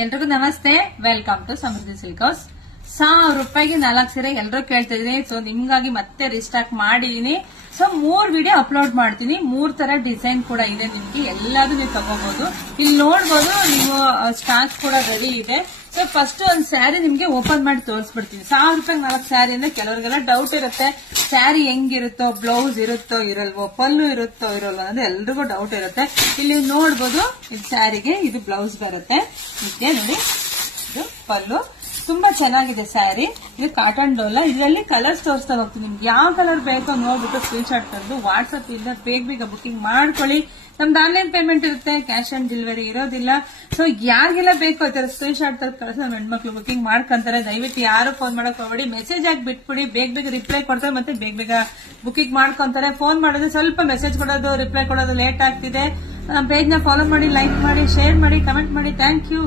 ಎಲ್ರಿಗೂ ನಮಸ್ತೆ. Welcome to Samriddhi silk house. 1000 ರೂಪಾಯಿಗೆ 4 ಸೀರೆ ಎಲ್ಲರೂ ಕೇಳ್ತಾ ಇದೀನಿ. ಸೊ ನಿಮ್ಗಾಗಿ ಮತ್ತೆ ರಿಸ್ಟಾಕ್ ಮಾಡಿದೀನಿ. ಸೊ 3 ವಿಡಿಯೋ ಅಪ್ಲೋಡ್ ಮಾಡ್ತೀನಿ. 3 ತರ ಡಿಸೈನ್ ಕೂಡ ಇದೆ. ನಿಮ್ಗೆ ಎಲ್ಲಾದ್ರೂ ನೀವು ತಗೋಬಹುದು. ಇಲ್ಲಿ ನೋಡಬಹುದು, ನೀವು ಸ್ಟಾಕ್ ಕೂಡ ರೆಡಿ ಇದೆ. ಸೊ ಫಸ್ಟ್ ಒಂದು ಸ್ಯಾರಿ ನಿಮ್ಗೆ ಓಪನ್ ಮಾಡಿ ತೋರಿಸ್ಬಿಡ್ತೀನಿ. 1000 ರೂಪಾಯಿಗೆ 4 ಸ್ಯಾರಿ ಅಂದ್ರೆ ಕೆಲವರಿಗೆಲ್ಲ ಡೌಟ್ ಇರುತ್ತೆ, ಸ್ಯಾರಿ ಹೆಂಗಿರುತ್ತೋ, ಬ್ಲೌಸ್ ಇರುತ್ತೋ ಇರಲ್ವೋ, ಪಲ್ಲು ಇರುತ್ತೋ ಇರಲ್ವೋ ಅಂದ್ರೆ ಎಲ್ರಿಗೂ ಡೌಟ್ ಇರುತ್ತೆ. ಇಲ್ಲಿ ನೋಡಬಹುದು, ಇದು ಸ್ಯಾರಿಗೆ ಇದು ಬ್ಲೌಸ್ ಬರುತ್ತೆ. ಇದೆ ನೋಡಿ, ಇದು ಪಲ್ಲು. ತುಂಬಾ ಚೆನ್ನಾಗಿದೆ ಸ್ಯಾರಿ. ಇದು ಕಾಟನ್ ಡೋಲ. ಇದರಲ್ಲಿ ಕಲರ್ಸ್ ತೋರಿಸ್ತಾ ಹೋಗ್ತೀನಿ. ನಿಮ್ಗೆ ಯಾವ ಕಲರ್ ಬೇಕೋ ನೋಡ್ಬಿಟ್ಟು ಸ್ಕ್ರೀನ್ ಶಾಟ್ ತಂದು ವಾಟ್ಸ್ಆಪ್ ಇಂದ ಬೇಗ ಬುಕಿಂಗ್ ಮಾಡ್ಕೊಳ್ಳಿ. ನಮ್ದು ಆನ್ಲೈನ್ ಪೇಮೆಂಟ್ ಇರುತ್ತೆ, ಕ್ಯಾಶ್ ಆನ್ ಡೆಲಿವರಿ ಇರೋದಿಲ್ಲ. ಸೊ ಯಾರಿಗೆಲ್ಲ ಬೇಕೋ ಈ ತರ ಸ್ಕ್ರೀನ್ ಶಾಟ್ ತಂದು ಕಳಿಸಿ ನಮ್ಮ ಹೆಣ್ಮಕ್ಳು ಬುಕಿಂಗ್ ಮಾಡ್ಕೊಂತಾರೆ. ದಯವಿಟ್ಟು ಯಾರು ಫೋನ್ ಮಾಡಕ್ ಹೋಗಬೇಡಿ, ಮೆಸೇಜ್ ಆಗಿ ಬಿಟ್ಬಿಡಿ. ಬೇಗ ರಿಪ್ಲೈ ಕೊಡ್ತಾರೆ, ಮತ್ತೆ ಬೇಗ ಬುಕಿಂಗ್ ಮಾಡ್ಕೊಂತಾರೆ. ಫೋನ್ ಮಾಡೋದು ಸ್ವಲ್ಪ, ಮೆಸೇಜ್ ಕೊಡೋದು, ರಿಪ್ಲೈ ಕೊಡೋದು ಲೇಟ್ ಆಗ್ತಿದೆ. ಪೇಜ್ ನ ಫಾಲೋ ಮಾಡಿ, ಲೈಕ್ ಮಾಡಿ, ಶೇರ್ ಮಾಡಿ, ಕಮೆಂಟ್ ಮಾಡಿ. Thank you.